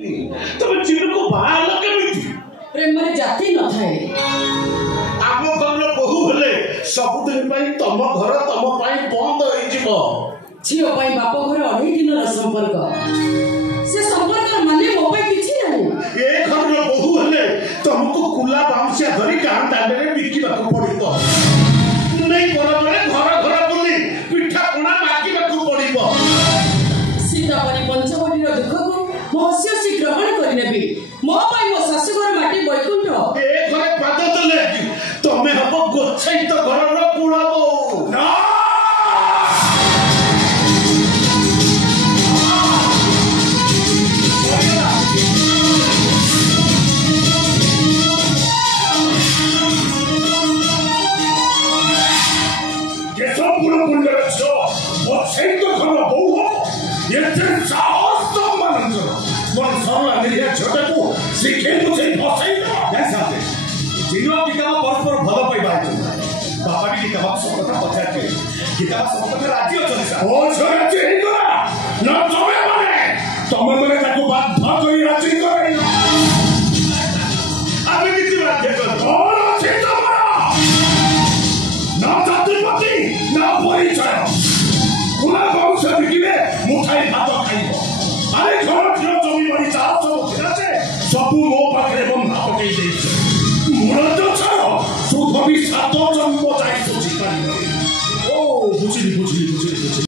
तबे चिन्नु को बाहर केमिति प्रेम रे जाति न थाए आम घर बहु हेले सबुदिन पई तम घर तम पई बंद होई जिवो झियो पई बाप घर 2.5 दिन रा संपर्क से संपर्क माने मो पई किछि नाही ए घर बहु हेले तुमको कुला बामसिया धरी गां दांडे बिकिबा को पड़िबो नहीं बराबर घर घर बुली पिठा कोना माकिबा को पड़िबो सीता परी पंचवटी रो दुख को महस्य सी ग्रहण करि नेबी मो पई मो सासु घर माटी बैकुंठ ए घरे पाद तले तमे हबो गोछैत घर रो कुळबो ना परस्पर भल पाइबा बापा भी गीता सब कथा पचारे गीता सब कथा राजी अच्छा ओ राजी ना तमे माने ताको बाध्य करी राजी करे आमे किछि राज्य कर और अछि तमरा ना जातिपति ना परिचय कुला वंश बिकिले मुठाई भात खाइबो अरे घर जमी बड़ी चाल सब सब